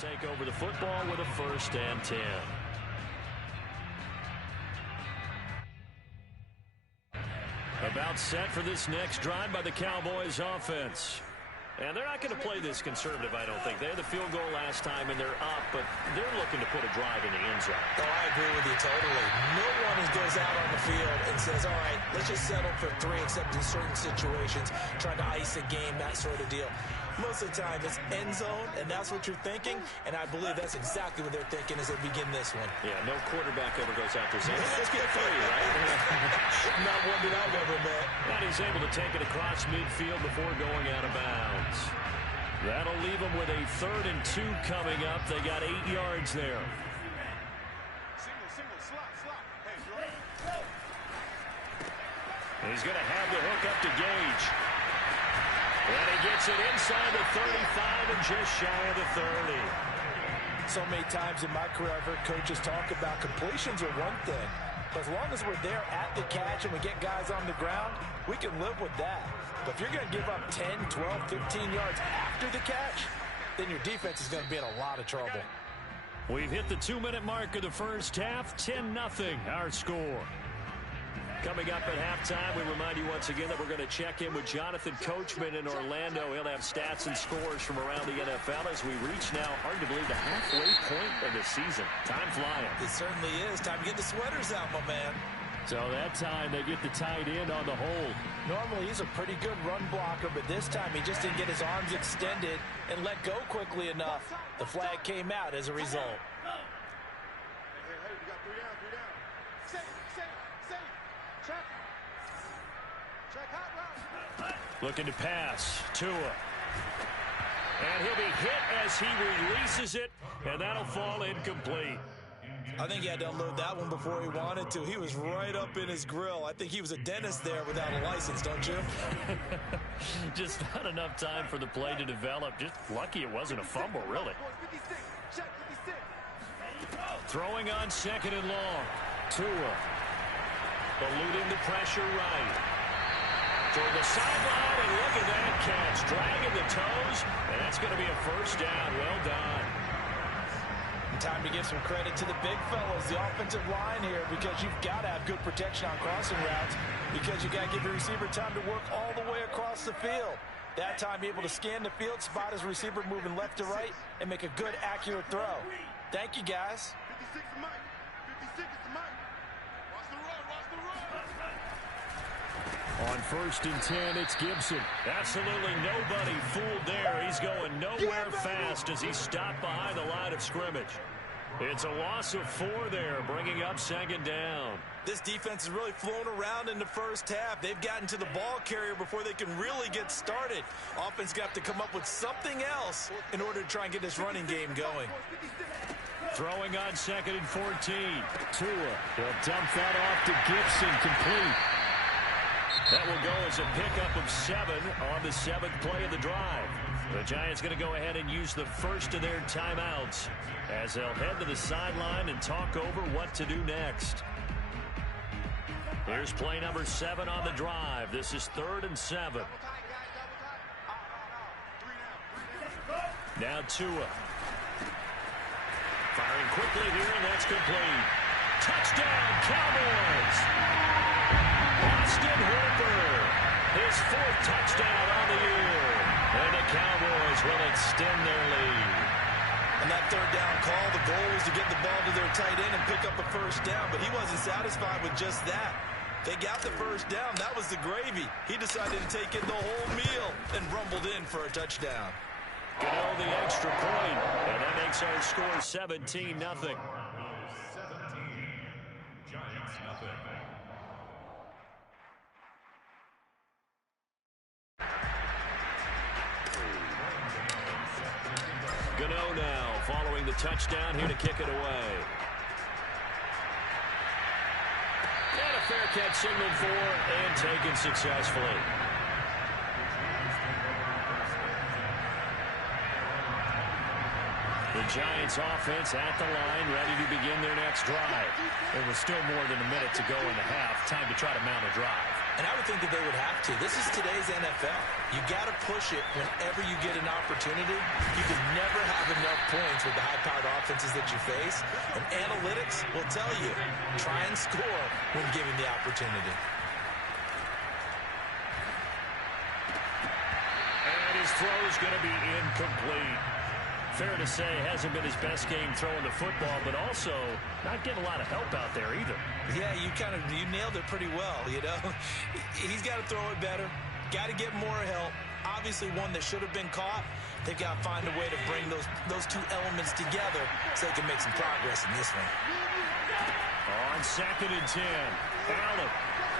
take over the football with a 1st and 10. About set for this next drive by the Cowboys offense. And they're not going to play this conservative, I don't think. They had the field goal last time, and they're up, but they're looking to put a drive in the end zone. Oh, I agree with you totally. No one goes out on the field and says, all right, let's just settle for 3, except in certain situations, trying to ice a game, that sort of deal. Most of the time, it's end zone, and that's what you're thinking, and I believe that's exactly what they're thinking as they begin this one. Yeah, no quarterback ever goes out there saying, hey, let's get 3, right? Not one that I've ever met. And he's able to take it across midfield before going out of bounds. That'll leave them with a 3rd and 2 coming up. They got 8 yards there. He's going to have the hook up to Gage. And he gets it inside the 35 and just shy of the 30. So many times in my career, I've heard coaches talk about completions are one thing. But as long as we're there at the catch and we get guys on the ground, we can live with that. But if you're going to give up 10, 12, 15 yards after the catch, then your defense is going to be in a lot of trouble. We've hit the 2-minute mark of the first half. 10-0 our score. Coming up at halftime, we remind you once again that we're going to check in with Jonathan Coachman in Orlando. He'll have stats and scores from around the NFL as we reach now, hard to believe, the halfway point of the season. Time flying. It certainly is. Time to get the sweaters out, my man. So that time they get the tight end on the hold. Normally he's a pretty good run blocker, but this time he just didn't get his arms extended and let go quickly enough. The flag came out as a result. Looking to pass. Tua. And he'll be hit as he releases it, and that'll fall incomplete. I think he had to unload that one before he wanted to. He was right up in his grill. I think he was a dentist there without a license, don't you? Just not enough time for the play to develop. Just lucky it wasn't a fumble, really. Throwing on 2nd and long. Tua. Eluding the pressure right. Toward the sideline, and look at that catch. Dragging the toes, and that's going to be a 1st down. Well done. Time to give some credit to the big fellas, the offensive line here, because you've got to have good protection on crossing routes, because you got to give your receiver time to work all the way across the field. That time, be able to scan the field, spot his receiver moving left to right, and make a good, accurate throw. Thank you, guys. 56 is Mike. 56 is Mike. Watch the run. Watch the run. On 1st and 10, it's Gibson. Absolutely nobody fooled there. He's going nowhere fast as he's stopped behind the line of scrimmage. It's a loss of 4 there, bringing up 2nd down. This defense has really flown around in the first half. They've gotten to the ball carrier before they can really get started. Offense got to come up with something else in order to try and get this running game going. Throwing on 2nd and 14. Tua. He'll dump that off to Gibson, complete. That will go as a pickup of 7 on the 7th play of the drive. The Giants going to go ahead and use the first of their timeouts as they'll head to the sideline and talk over what to do next. Here's play number 7 on the drive. This is 3rd and 7. Now Tua. Firing quickly here, and that's complete. Touchdown, Cowboys! Austin Hooper, his 4th touchdown on the year. And the Cowboys will extend their lead. On that 3rd down call, the goal was to get the ball to their tight end and pick up a 1st down, but he wasn't satisfied with just that. They got the 1st down. That was the gravy. He decided to take in the whole meal and rumbled in for a touchdown. Gano the extra point, and that makes our score 17-0. 17, Giants nothing. Gano now following the touchdown here to kick it away. And a fair catch signaled for and taken successfully. The Giants offense at the line, ready to begin their next drive. There was still more than a minute to go in the half. Time to try to mount a drive. And I would think that they would have to. This is today's NFL. You got to push it whenever you get an opportunity. You can never have enough points with the high-powered offenses that you face. And analytics will tell you, try and score when given the opportunity. And his throw is going to be incomplete. Fair to say, hasn't been his best game throwing the football, but also not getting a lot of help out there either. Yeah, you nailed it pretty well, you know. He's got to throw it better. Got to get more help. Obviously one that should have been caught. They've got to find a way to bring those two elements together so they can make some progress in this one. On 2nd and 10, Allen.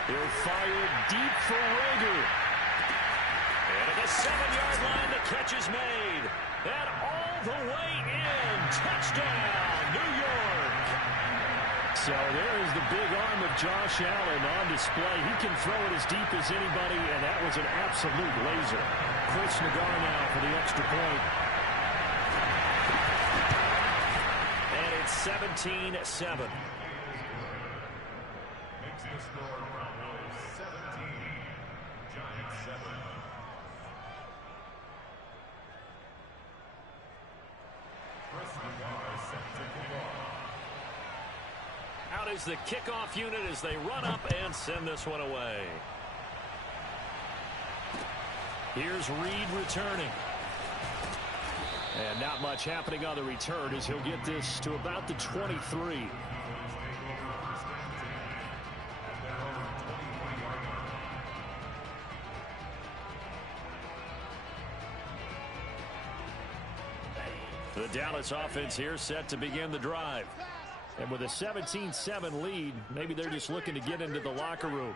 He'll fire deep for Rager. And at the 7-yard line, the catch is made. And all the way in. Touchdown, New York. So there is the big arm of Josh Allen on display. He can throw it as deep as anybody, and that was an absolute laser. Chris Nagar now for the extra point. And it's 17-7. Makes the score Cowboys 17, Giants 7. Out is the kickoff unit as they run up and send this one away. Here's Reed returning. And not much happening on the return as he'll get this to about the 23. The Dallas offense here set to begin the drive. And with a 17-7 lead, maybe they're just looking to get into the locker room.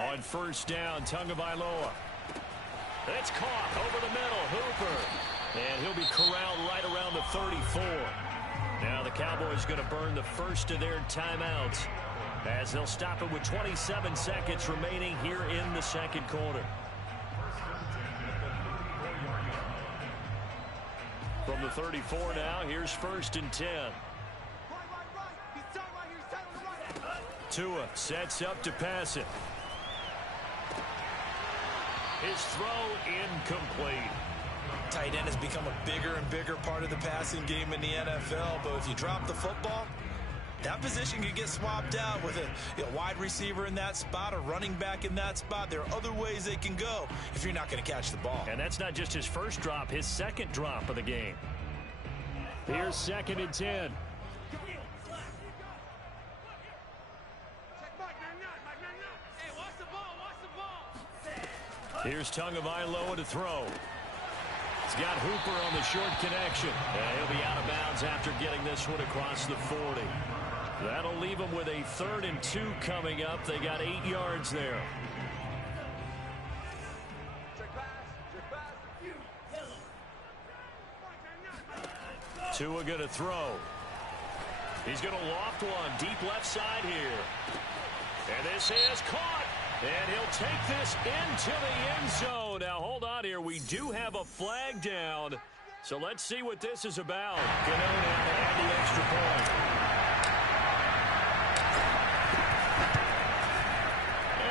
On 1st down, Tagovailoa. It's caught over the middle, Hooper. And he'll be corralled right around the 34. Now the Cowboys going to burn the first of their timeouts as they'll stop it with 27 seconds remaining here in the 2nd quarter. From the 34 now, here's 1st and 10. Tua sets up to pass it. His throw incomplete. Tight end has become a bigger and bigger part of the passing game in the NFL, but if you drop the football, that position can get swapped out with a wide receiver in that spot, a running back in that spot. There are other ways they can go if you're not going to catch the ball. And that's not just his first drop, his 2nd drop of the game. Here's 2nd and 10. Here's Tagovailoa to throw. He's got Hooper on the short connection. And he'll be out of bounds after getting this one across the 40. That'll leave them with a 3rd and 2 coming up. They got 8 yards there. Tua going to throw. He's going to loft one deep left side here. And this is caught. And he'll take this into the end zone. Now, hold on here. We do have a flag down. So let's see what this is about. Gano now to add the extra point.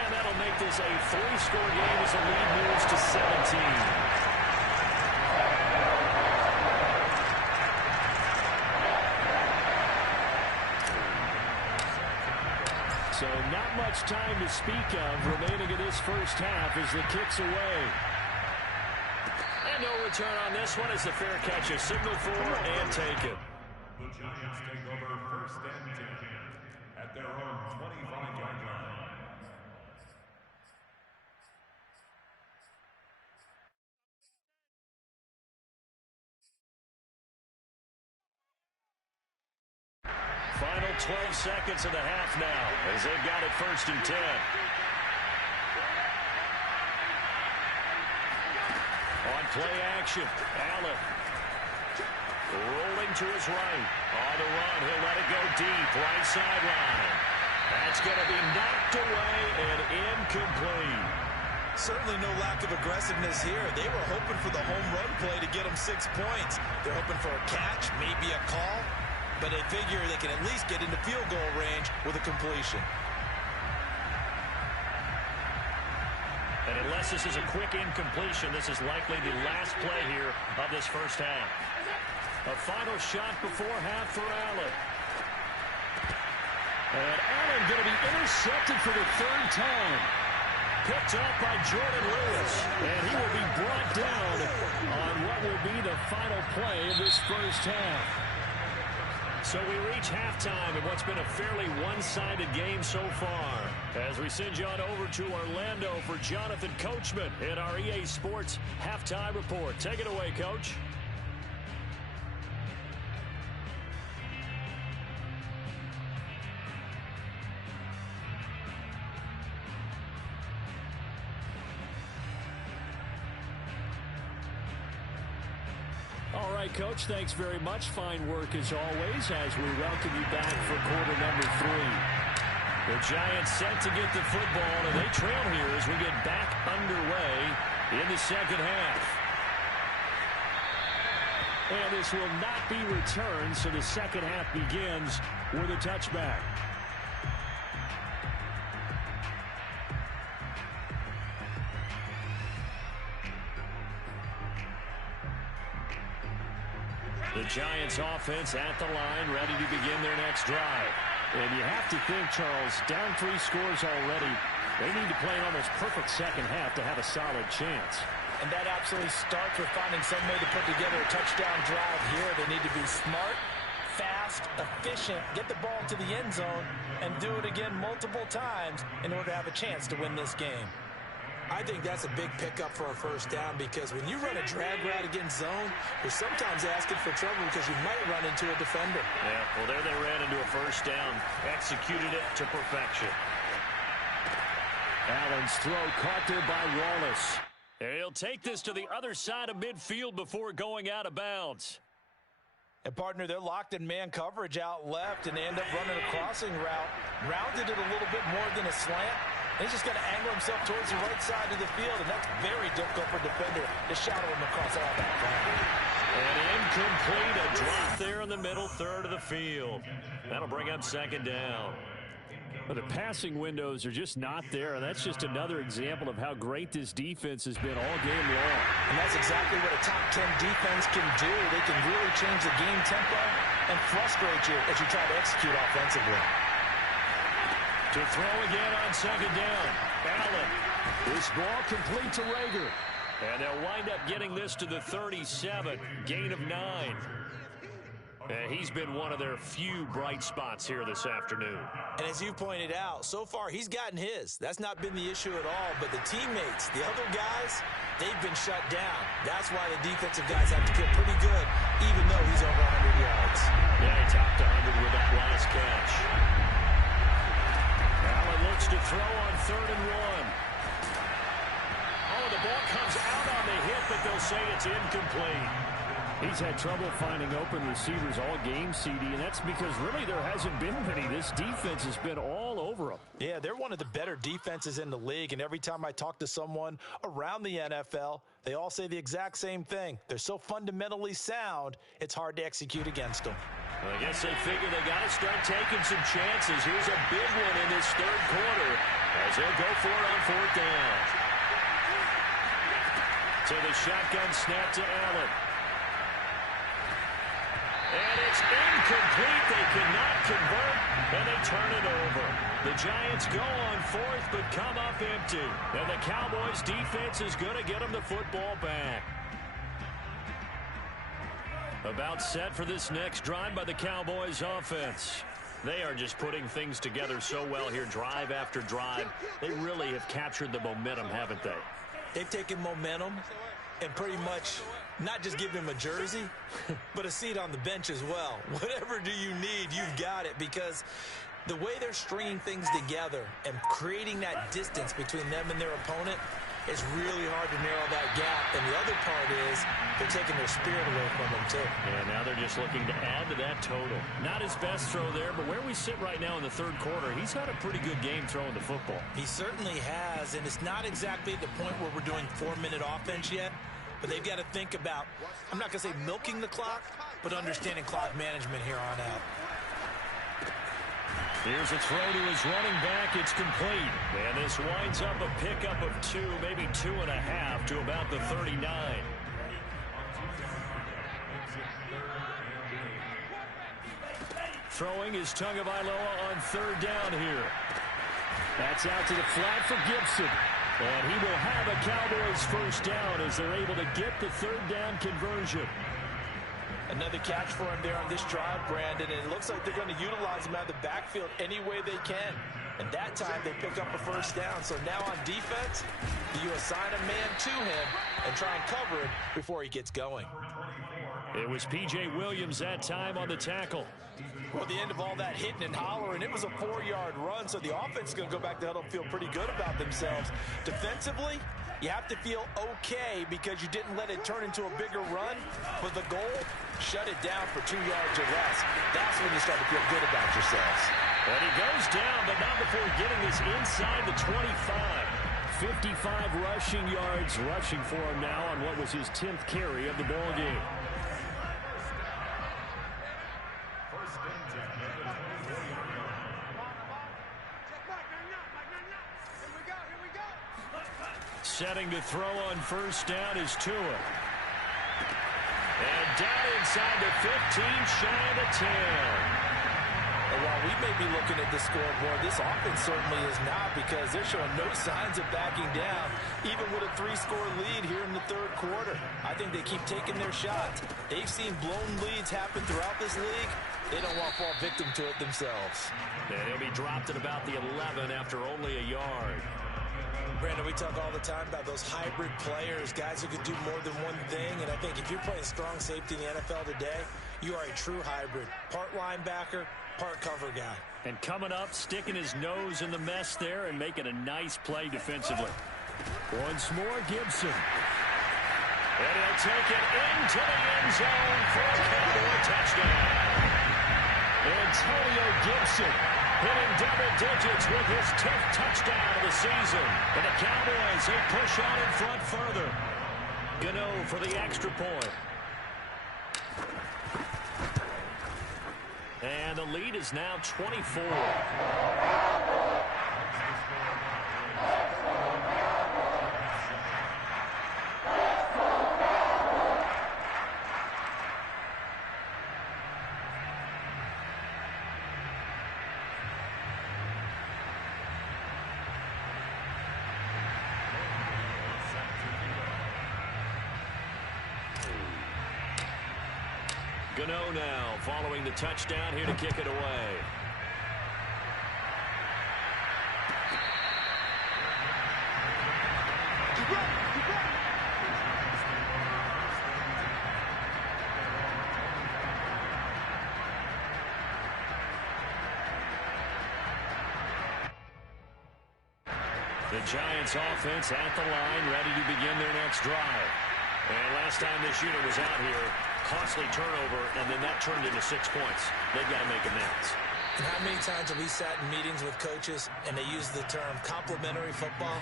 And that'll make this a 3-score game as the lead moves to 17. So not much time to speak of remaining in this first half as the kick's away. And no return on this one as the fair catch is signaled for and taken. The Giants take over 1st and 10 at their own 25-yard line. Final 12 seconds of the half now as they've got it 1st and 10. On play action, Allen rolling to his right. On the run, he'll let it go deep, right sideline. That's going to be knocked away and incomplete. Certainly no lack of aggressiveness here. They were hoping for the home run play to get them 6 points. They're hoping for a catch, maybe a call. But they figure they can at least get into field goal range with a completion. Unless this is a quick incompletion, this is likely the last play here of this first half. A final shot before half for Allen. And Allen going to be intercepted for the third time. Picked up by Jordan Lewis. And he will be brought down on what will be the final play of this first half. So we reach halftime in what's been a fairly one-sided game so far. As we send you on over to Orlando for Jonathan Coachman in our EA Sports Halftime Report. Take it away, Coach. All right, Coach, thanks very much. Fine work as always as we welcome you back for quarter number 3. The Giants set to get the football, and they trail here as we get back underway in the second half. And this will not be returned, so the second half begins with a touchback. The Giants offense at the line, ready to begin their next drive. And you have to think, Charles, down 3 scores already. They need to play an almost perfect second half to have a solid chance. And that absolutely starts with finding some way to put together a touchdown drive here. They need to be smart, fast, efficient, get the ball to the end zone, and do it again multiple times in order to have a chance to win this game. I think that's a big pickup for a first down because when you run a drag route against zone, you're sometimes asking for trouble because you might run into a defender. Yeah, well, there they ran into a first down, executed it to perfection. Allen's throw caught there by Wallace. And he'll take this to the other side of midfield before going out of bounds. And, partner, they're locked in man coverage out left, and they end up running a crossing route. Rounded it a little bit more than a slant. He's just going to angle himself towards the right side of the field, and that's very difficult for a defender to shadow him across all that ground. And incomplete, a drop there in the middle third of the field. That'll bring up second down. But the passing windows are just not there, and that's just another example of how great this defense has been all game long. And that's exactly what a top 10 defense can do. They can really change the game tempo and frustrate you as you try to execute offensively. To throw again on second down. Allen. This ball complete to Rager. And they'll wind up getting this to the 37. Gain of 9. And he's been one of their few bright spots here this afternoon. And as you pointed out, so far he's gotten his. That's not been the issue at all. But the teammates, the other guys, they've been shut down. That's why the defensive guys have to feel pretty good, even though he's over 100 yards. Yeah, he topped 100 with that last catch. Allen looks to throw on 3rd and 1. Oh, the ball comes out on the hit, but they'll say it's incomplete. He's had trouble finding open receivers all game, CD, and that's because really there hasn't been many. This defense has been all over them. Yeah, they're one of the better defenses in the league, and every time I talk to someone around the NFL, they all say the exact same thing. They're so fundamentally sound, it's hard to execute against them. Well, I guess they figure they got to start taking some chances. Here's a big one in this third quarter as they'll go for it on 4th down. So the shotgun snap to Allen. And it's incomplete. They cannot convert, and they turn it over. The Giants go on 4th, but come up empty. And the Cowboys' defense is going to get them the football back. About set for this next drive by the Cowboys' offense. They are just putting things together so well here, drive after drive. They really have captured the momentum, haven't they? They've taken momentum and pretty much not just give him a jersey, but a seat on the bench as well. Whatever do you need, you've got it, because the way they're stringing things together and creating that distance between them and their opponent is really hard to narrow that gap. And the other part is they're taking their spirit away from them, too. Yeah, now they're just looking to add to that total. Not his best throw there, but where we sit right now in the third quarter, he's had a pretty good game throwing the football. He certainly has, and it's not exactly the point where we're doing 4-minute offense yet. But they've got to think about, I'm not going to say milking the clock, but understanding clock management here on out. Here's a throw to his running back. It's complete. And this winds up a pickup of 2, maybe 2.5 to about the 39. Throwing is Tagovailoa on third down here. That's out to the flat for Gibson. And he will have a Cowboys first down as they're able to get the third down conversion. Another catch for him there on this drive, Brandon, and it looks like they're going to utilize him out of the backfield any way they can. And that time they pick up a first down. So now on defense, you assign a man to him and try and cover him before he gets going. It was P.J. Williams that time on the tackle. Well, the end of all that hitting and hollering, it was a 4-yard run, so the offense is going to go back to the huddle and feel pretty good about themselves. Defensively, you have to feel okay because you didn't let it turn into a bigger run, but the goal, shut it down for 2 yards or less. That's when you start to feel good about yourselves. But he goes down, but not before getting this inside the 25. 55 rushing yards rushing for him now on what was his 10th carry of the ball game. Setting to throw on first down is Tua. And down inside the 15, shy of the 10. And while we may be looking at the scoreboard, this offense certainly is not, because they're showing no signs of backing down, even with a 3-score lead here in the third quarter. I think they keep taking their shots. They've seen blown leads happen throughout this league. They don't want to fall victim to it themselves. And he'll be dropped at about the 11 after only a yard. Brandon, we talk all the time about those hybrid players, guys who could do more than one thing. And I think if you're playing strong safety in the NFL today, you are a true hybrid. Part linebacker, part cover guy. And coming up, sticking his nose in the mess there and making a nice play defensively. Once more, Gibson. And he'll take it into the end zone for a Cowboy touchdown. Antonio Gibson hitting double digits with his 10th touchdown of the season. And the Cowboys, they push on in front further. Gano for the extra point. And the lead is now 24. Gano now following the touchdown here to kick it away. The Giants offense at the line, ready to begin their next drive. And last time this unit was out here, costly turnover, and then that turned into 6 points. They've got to make amends. And how many times have we sat in meetings with coaches and they use the term complementary football?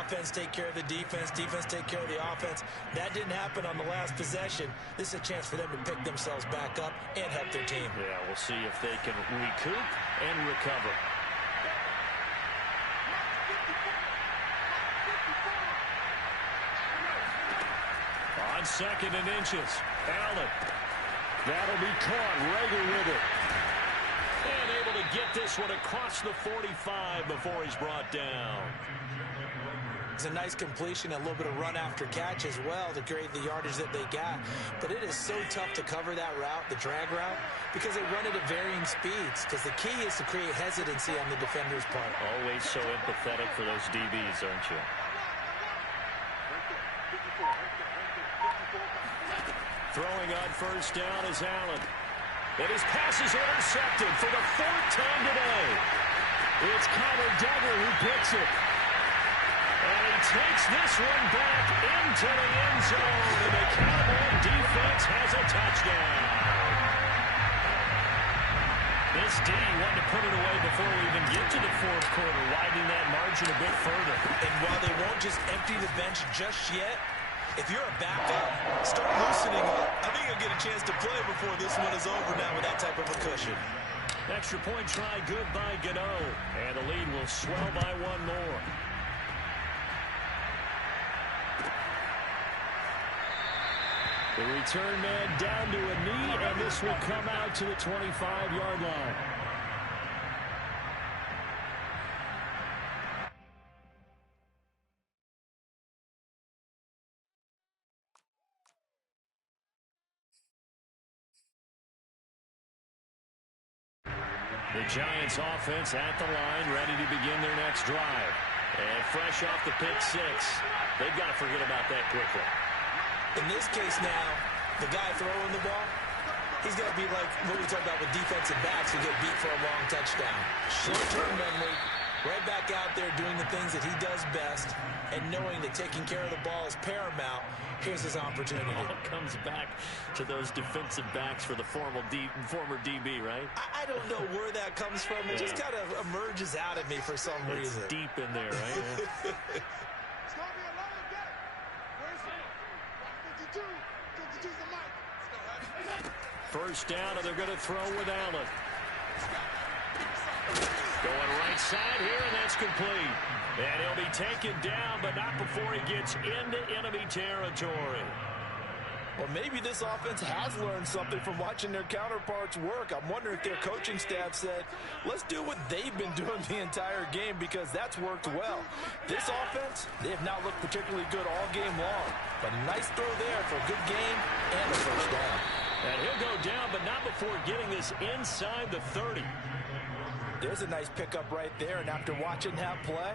Offense take care of the defense, defense take care of the offense. That didn't happen on the last possession. This is a chance for them to pick themselves back up and help their team. Yeah, we'll see if they can recoup and recover. On 2nd and inches, Allen. That'll be caught. Rager with it. And able to get this one across the 45 before he's brought down. It's a nice completion, a little bit of run after catch as well to create the yardage that they got. But it is so tough to cover that route, the drag route, because they run it at varying speeds. Because the key is to create hesitancy on the defender's part. Always so empathetic for those DBs, aren't you? Throwing on first down is Allen. And his pass is intercepted for the 4th time today. It's Connor Duggar who picks it. And he takes this one back into the end zone. And the Cowboy defense has a touchdown. This D wanted to put it away before we even get to the 4th quarter, widening that margin a bit further. And while they won't just empty the bench just yet, if you're a backup, start loosening up. I think you'll get a chance to play before this one is over now with that type of a cushion. Extra point try good by Gano. And the lead will swell by one more. The return man down to a knee, and this will come out to the 25-yard line. The Giants offense at the line, ready to begin their next drive. And fresh off the pick six, they've got to forget about that quickly. In this case now, the guy throwing the ball, he's got to be like what we talked about with defensive backs who get beat for a long touchdown. Short-term memory, right back out there doing the things that he does best, and knowing that taking care of the ball is paramount. Here's his opportunity. All comes back to those defensive backs for the former DB, right? I don't know where that comes from. It just kind of emerges out at me for some reason. It's deep in there, right? First down, and they're going to throw with Allen. Going right side here, and that's complete. And he'll be taken down, but not before he gets into enemy territory. Well, maybe this offense has learned something from watching their counterparts work. I'm wondering if their coaching staff said, let's do what they've been doing the entire game, because that's worked well. This offense, they have not looked particularly good all game long. But a nice throw there for a good game and a first down. And he'll go down, but not before getting this inside the 30. There's a nice pickup right there, and after watching that play,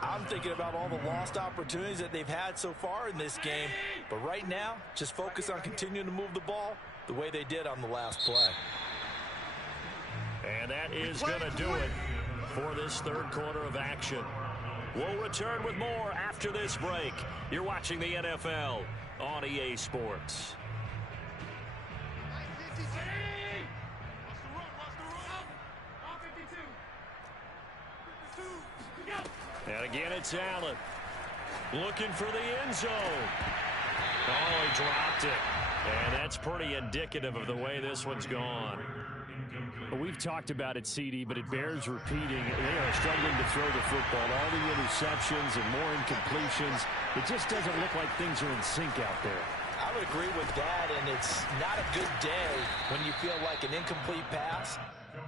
I'm thinking about all the lost opportunities that they've had so far in this game. But right now, just focus on continuing to move the ball the way they did on the last play. And that is going to do it for this third quarter of action. We'll return with more after this break. You're watching the NFL on EA Sports. And again, it's Allen. Looking for the end zone. Oh, he dropped it. And that's pretty indicative of the way this one's gone. We've talked about it, CD, but it bears repeating. They are struggling to throw the football. All the interceptions and more incompletions. It just doesn't look like things are in sync out there. I would agree with that, and it's not a good day when you feel like an incomplete pass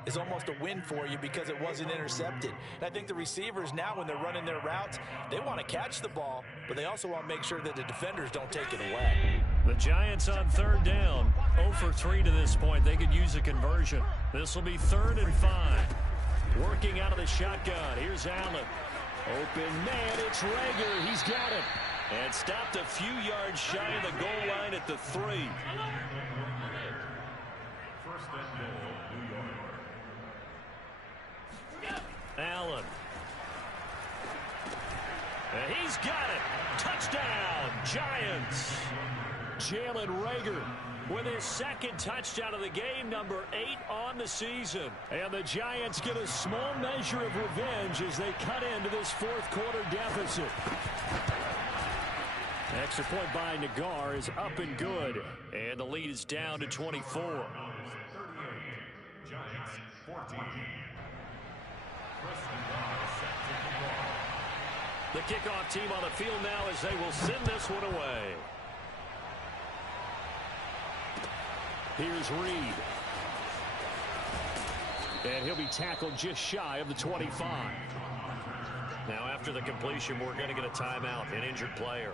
is almost a win for you because it wasn't intercepted. And I think the receivers now, when they're running their routes, they want to catch the ball, but they also want to make sure that the defenders don't take it away. The Giants on third down, 0 for 3 to this point. They could use a conversion. This will be 3rd and 5. Working out of the shotgun. Here's Allen. Open man, it's Rager. He's got it. And stopped a few yards shy of the goal line at the 3. First and goal, New York. Allen. And he's got it. Touchdown, Giants. Jalen Rager with his second touchdown of the game, number 8 on the season. And the Giants get a small measure of revenge as they cut into this fourth quarter deficit. Extra point by Nagar is up and good. And the lead is down to 24. 38, Giants 14. The kickoff team on the field now as they will send this one away. Here's Reed. And he'll be tackled just shy of the 25. Now after the completion, we're going to get a timeout, an injured player.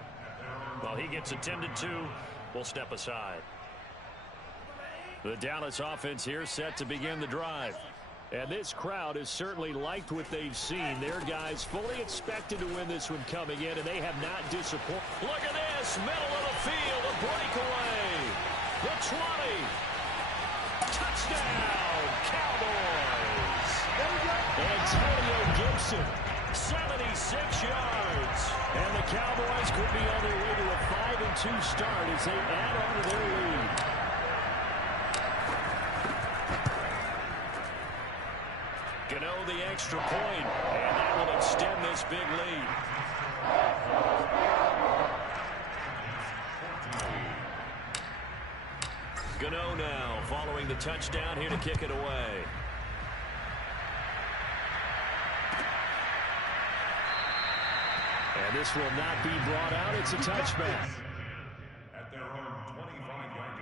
While he gets attended to, we'll step aside. The Dallas offense here set to begin the drive. And this crowd has certainly liked what they've seen. Their guys fully expected to win this one coming in, and they have not disappointed. Look at this, middle of the field, a breakaway. The 20. Touchdown, Cowboys. Antonio Gibson, 76 yards. And the Cowboys could be on their way to a 5-2 start as they add on to their lead. Gano the extra point, and that will extend this big lead. Gano now following the touchdown here to kick it away. And this will not be brought out. It's a touchback. At their own 25-yard line.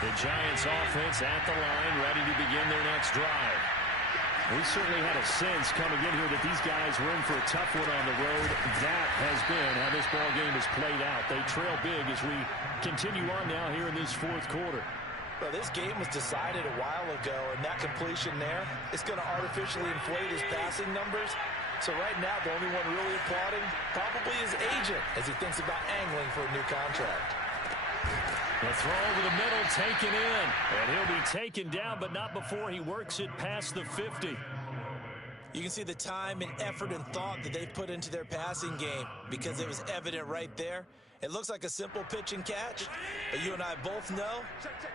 The Giants offense at the line, ready to begin their next drive. We certainly had a sense coming in here that these guys were in for a tough one on the road. That has been how this ball game has played out. They trail big as we continue on now here in this fourth quarter. Well, this game was decided a while ago, and that completion there is going to artificially inflate his passing numbers. So right now, the only one really applauding probably his agent as he thinks about angling for a new contract. The throw over the middle, taken in. And he'll be taken down, but not before he works it past the 50. You can see the time and effort and thought that they put into their passing game because it was evident right there. It looks like a simple pitch and catch, but you and I both know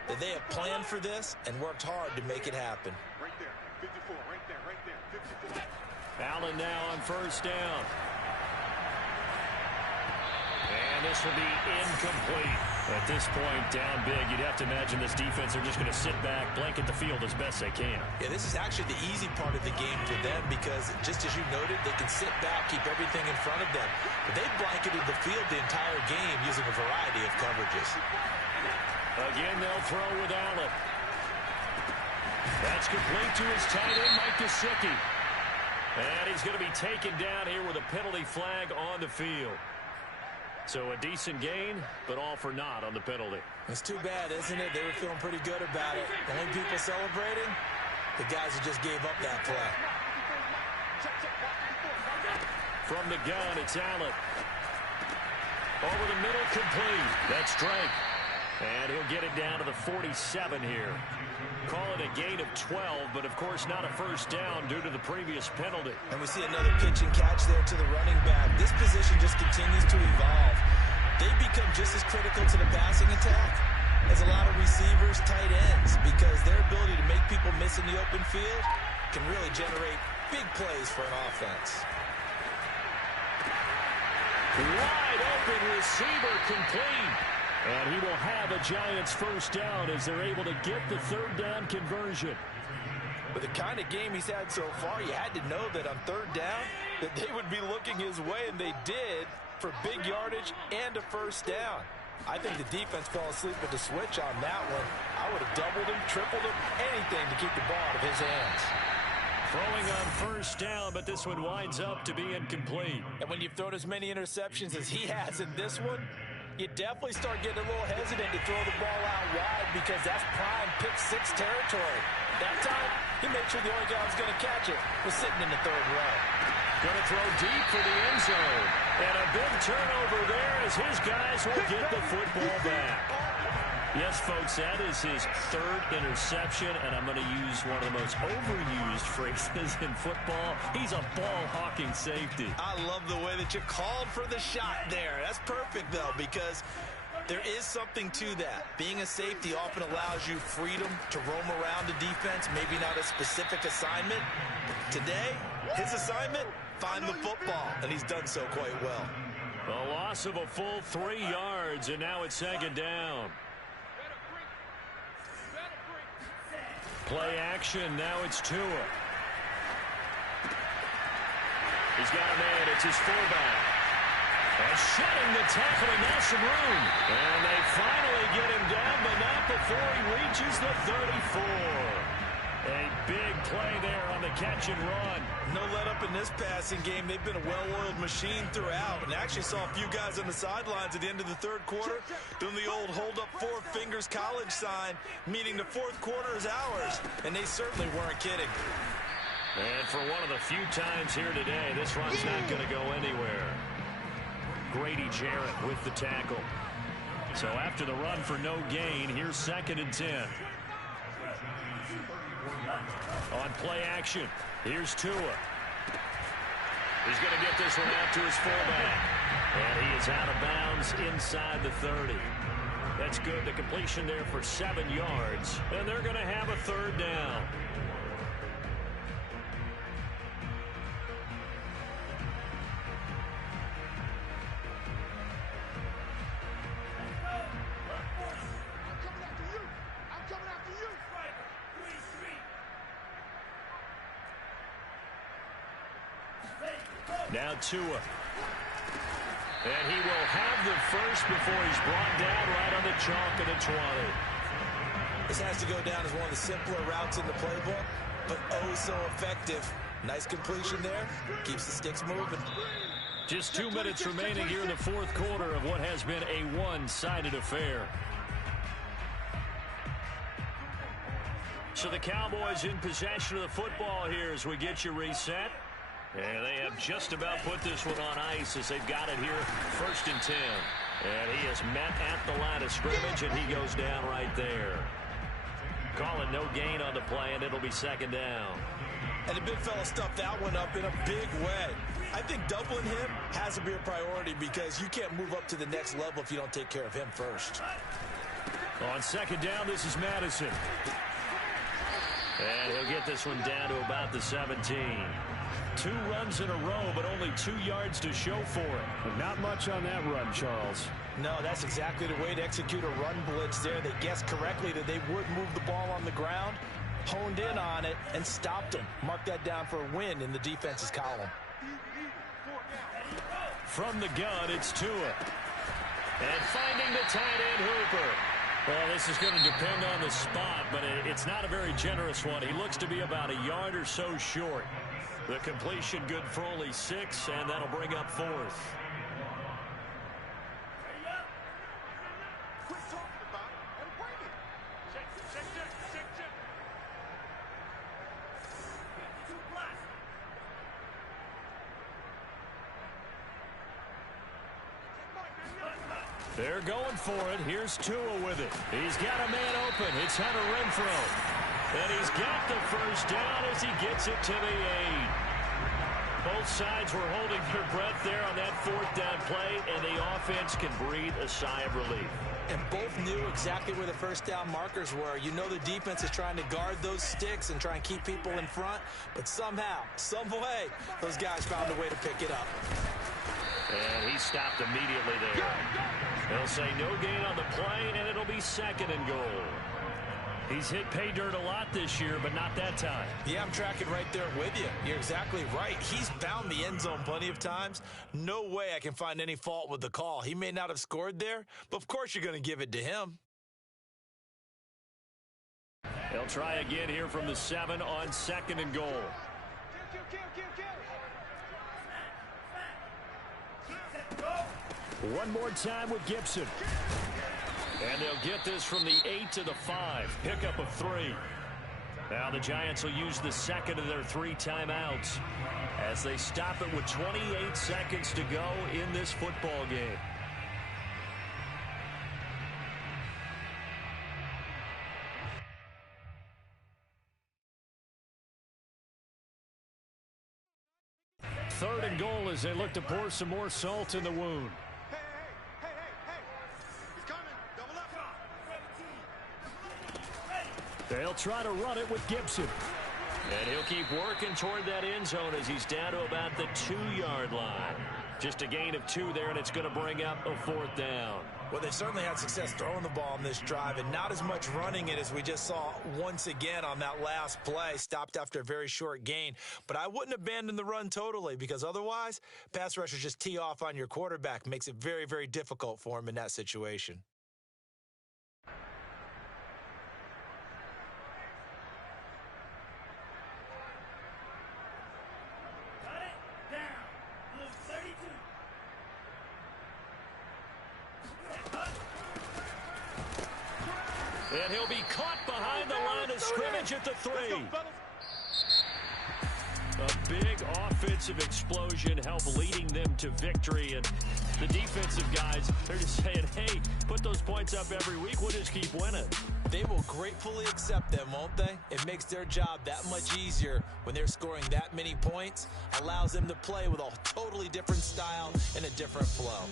that they have planned for this and worked hard to make it happen. Right there, 54, right there, 54. Allen now on first down. And this will be incomplete. At this point, down big, you'd have to imagine this defense are just going to sit back, blanket the field as best they can. Yeah, this is actually the easy part of the game for them because, just as you noted, they can sit back, keep everything in front of them. But they've blanketed the field the entire game using a variety of coverages. Again, they'll throw with Allen. That's complete to his tight end, Mike Gesicki. And he's going to be taken down here with a penalty flag on the field. So a decent gain, but all for naught on the penalty. It's too bad, isn't it? They were feeling pretty good about it. The only people celebrating, the guys who just gave up that play. From the gun, it's Allen. Over the middle, complete. That's Drake. And he'll get it down to the 47 here. Call it a gain of 12, but of course not a first down due to the previous penalty. And we see another pitch and catch there to the running back. This position just continues to evolve. They become just as critical to the passing attack as a lot of receivers, tight ends, because their ability to make people miss in the open field can really generate big plays for an offense. Wide open receiver, complete. And he will have a Giants first down as they're able to get the third down conversion. With the kind of game he's had so far, you had to know that on third down that they would be looking his way, and they did, for big yardage and a first down. I think the defense fell asleep at the switch on that one. I would have doubled him, tripled him, anything to keep the ball out of his hands. Throwing on first down, but this one winds up to be incomplete. And when you've thrown as many interceptions as he has in this one, you definitely start getting a little hesitant to throw the ball out wide because that's prime pick-six territory. That time, he made sure the only guy who was going to catch it was sitting in the third row. Going to throw deep for the end zone. And a big turnover there as his guys will get the football back. Yes, folks, that is his third interception, and I'm going to use one of the most overused phrases in football. He's a ball-hawking safety. I love the way that you called for the shot there. That's perfect, though, because there is something to that. Being a safety often allows you freedom to roam around the defense, maybe not a specific assignment. Today, his assignment, find the football, and he's done so quite well. A loss of a full 3 yards, and now it's second down. Play action, now it's Tua. He's got a man, it's his fullback. And shedding the tackle, and now some room. And they finally get him down, but not before he reaches the 34. A big play there on the catch and run. No let up in this passing game. They've been a well-oiled machine throughout. And actually saw a few guys on the sidelines at the end of the third quarter doing the old hold up 4 fingers college sign, meaning the fourth quarter is ours. And they certainly weren't kidding. And for one of the few times here today, this run's not going to go anywhere. Grady Jarrett with the tackle. So after the run for no gain, here's 2nd and 10. On play action, here's Tua. He's going to get this one out to his fullback. And he is out of bounds inside the 30. That's good. The completion there for 7 yards. And they're going to have a third down. Now Tua. And he will have the first before he's brought down right on the chalk of the 20. This has to go down as one of the simpler routes in the playbook, but oh so effective. Nice completion there. Keeps the sticks moving. Just 2 minutes remaining here in the fourth quarter of what has been a one-sided affair. So the Cowboys in possession of the football here as we get you reset. And they have just about put this one on ice as they've got it here, 1st and 10. And he is met at the line of scrimmage, and he goes down right there. Calling no gain on the play, and it'll be 2nd down. And the big fella stuffed that one up in a big way. I think doubling him has to be a priority because you can't move up to the next level if you don't take care of him first. On 2nd down, this is Madison. And he'll get this one down to about the 17. 2 runs in a row, but only 2 yards to show for it. Not much on that run, Charles. No, that's exactly the way to execute a run blitz there. They guessed correctly that they would move the ball on the ground, honed in on it, and stopped them. Mark that down for a win in the defense's column. From the gun, it's Tua. And finding the tight end Hooper. Well, this is going to depend on the spot, but it's not a very generous one. He looks to be about a yard or so short. The completion good for only 6, and that'll bring up 4th. Quit talking about it and bring it. Check. They're going for it. Here's Tua with it. He's got a man open. It's Hunter Renfrow. And he's got the first down as he gets it to the 8. Both sides were holding their breath there on that 4th down play, and the offense can breathe a sigh of relief. And both knew exactly where the first down markers were. You know the defense is trying to guard those sticks and try and keep people in front, but somehow, some way, those guys found a way to pick it up. And he stopped immediately there. They'll say no gain on the play, and it'll be 2nd and goal. He's hit pay dirt a lot this year, but not that time. Yeah, I'm tracking right there with you. You're exactly right. He's found the end zone plenty of times. No way I can find any fault with the call. He may not have scored there, but of course you're going to give it to him. They'll try again here from the 7 on 2nd and goal. One more time with Gibson. And they'll get this from the 8 to the 5. Pickup of 3. Now the Giants will use the 2nd of their 3 timeouts as they stop it with 28 seconds to go in this football game. Third and goal as they look to pour some more salt in the wound. Hey. He's coming. Double up. They'll try to run it with Gibson. And he'll keep working toward that end zone as he's down to about the 2-yard line. Just a gain of 2 there, and it's going to bring up a 4th down. Well, they certainly had success throwing the ball on this drive, and not as much running it as we just saw once again on that last play. Stopped after a very short gain. But I wouldn't abandon the run totally, because otherwise, pass rushers just tee off on your quarterback. Makes it very, very difficult for him in that situation. And he'll be caught behind the line of scrimmage at the 3. A big offensive explosion helped leading them to victory. And the defensive guys, they're just saying, hey, put those points up every week. We'll just keep winning. They will gratefully accept them, won't they? It makes their job that much easier when they're scoring that many points. Allows them to play with a totally different style and a different flow.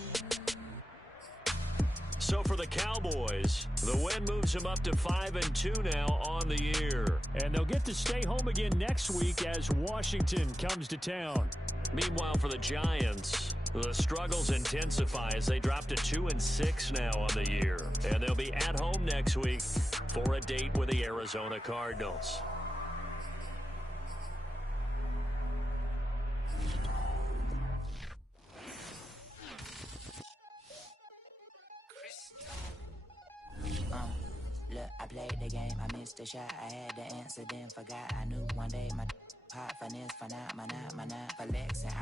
So for the Cowboys, the win moves them up to 5-2 now on the year. And they'll get to stay home again next week as Washington comes to town. Meanwhile, for the Giants, the struggles intensify as they drop to 2-6 now on the year. And they'll be at home next week for a date with the Arizona Cardinals. played the game, I missed the shot. I had the answer, then forgot. I knew one day my hot finesse, for not, my not, for flexing.